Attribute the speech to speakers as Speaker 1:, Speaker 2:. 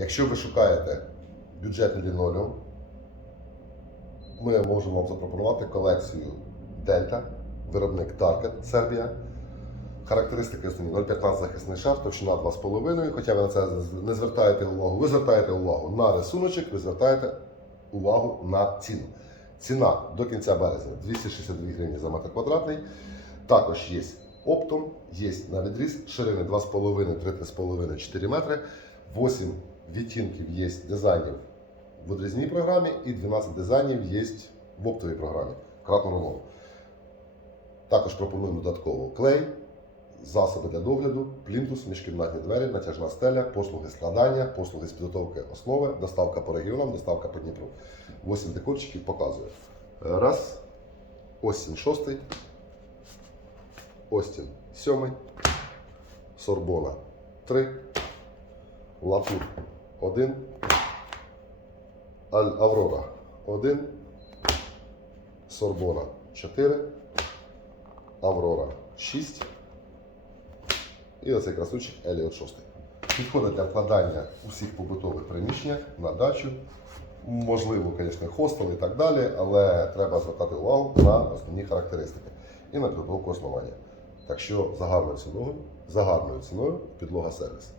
Speaker 1: Якщо ви шукаєте бюджетний лінолеум, ми можемо вам запропонувати колекцію Дельта, виробник Target, Сербія. Характеристики основні 0,15 захисний шар, товщина 2,5. Хоча ви на це не звертаєте увагу, ви звертаєте увагу на рисуночок, ви звертаєте увагу на ціну. Ціна до кінця березня 262 гривні за метр квадратний. Також є оптом, є на відріз, ширини 2,5, 3,5, 4 метри. 8 відтінків є дизайнів в відрізній програмі і 12 дизайнів є в оптовій програмі. Кратно на. Також пропонуємо додатково клей, засоби для догляду, плінтус, міжкімнатні двері, натяжна стеля, послуги складання, послуги з підготовки основи, доставка по регіонам, доставка по Дніпру. 8 декорчиків показую. Раз. Остін шостий. Остін сьомий. Сорбона 3. Латур 1. Аль Аврора 1. Сорбона 4. Аврора 6. І оцей красунчик Еліот 6. Підходить для вкладання усіх побутових приміщень на дачу. Можливо, звісно, хостел і так далі, але треба звертати увагу на основні характеристики і на підготовку основання. Так що за гарною ціною, за гарною ціною підлога сервіс.